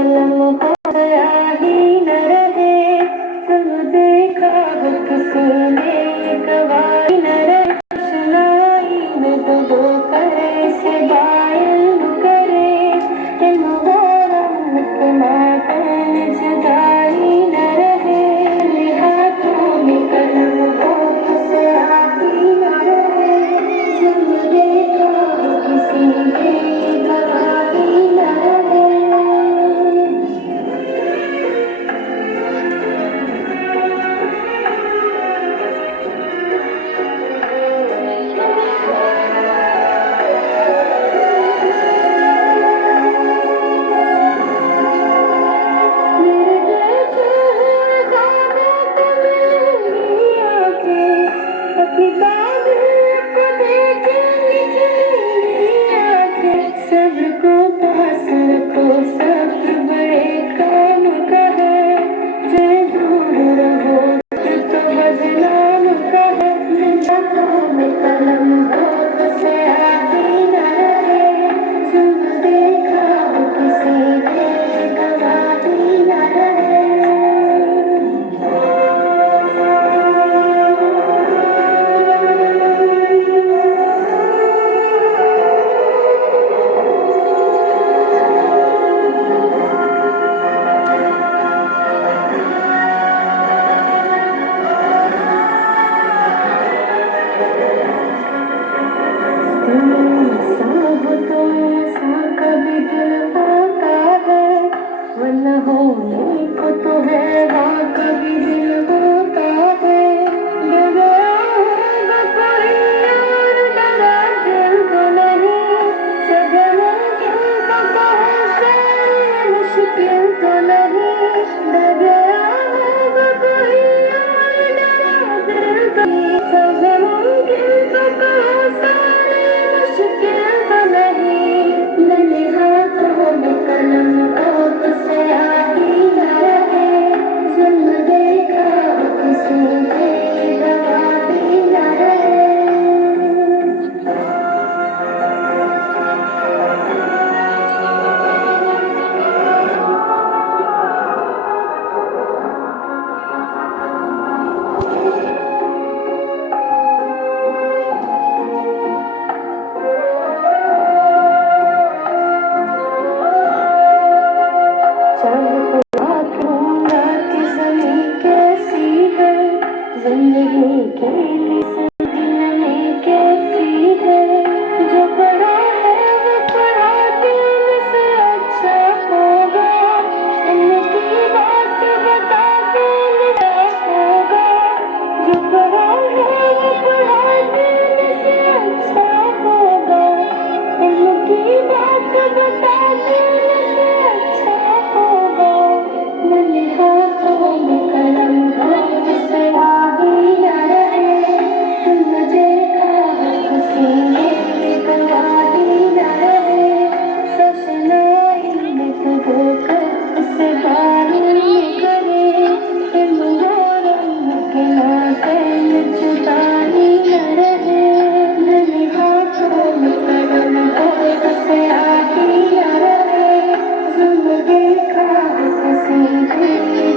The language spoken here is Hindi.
कलम हो स्याही न रहे, सब देखा हो किसी ने गवाही न रहे। रोशनाई में डूबो करे से बायल करे, इल्म वो रंग के मातम जुदाई न रहे। हाथों में कलम हो स्याही न रहे, सब देखा हो किसी ने गवाही न रहे। सब्र को पास रखो, सब्र बड़े काम का है। जय दूर रहो तो बदनाम का है। हाथों में कलम हो तो स्याही न रहे, सब देखा हो किसी ने गवाही न रहे। ऐसा हो तो ऐसा कभी दिल होता है, वरना होने को तो है वहाँ कभी दिल होता है। डरा होगा कोई और डरा दिल तो नहीं, सदमा मुमकिन तो कहो से मुश्किल तो नहीं। डरा होगा कोई और डरा दिल तो नहीं, सदमा मुमकिन तो कहो से मुश्किल तो नहीं। नन्हे हाथों में कलम हो तो स्याही न रहे, जुल्म देखा हो किसी ने गवाही न रहे। चाहे तो आँखों की ज़मीं कैसी है, जिंदगी के लिए जिंदगी कैसी है। जो पढ़ा है वो पढ़ा दिल से अच्छा होगा, इनकी बात बता दिल से होगा। जो पढ़ा है वो पढ़ा दिल से अच्छा होगा, इनकी बात बता दिल से अच्छा होगा। नन्हे हाथों में कलम हो तो स्याही न रहे, तुम देखा हो किसी ने गवाही न रहे। रोशनाई में डूबो कर उसे बारिश करे, इल्म वो रंग के मातम जुदाई न रहे। नन्हे हाथों में कलम हो तो स्याही न रहे, जुल्म देखा हो किसी ने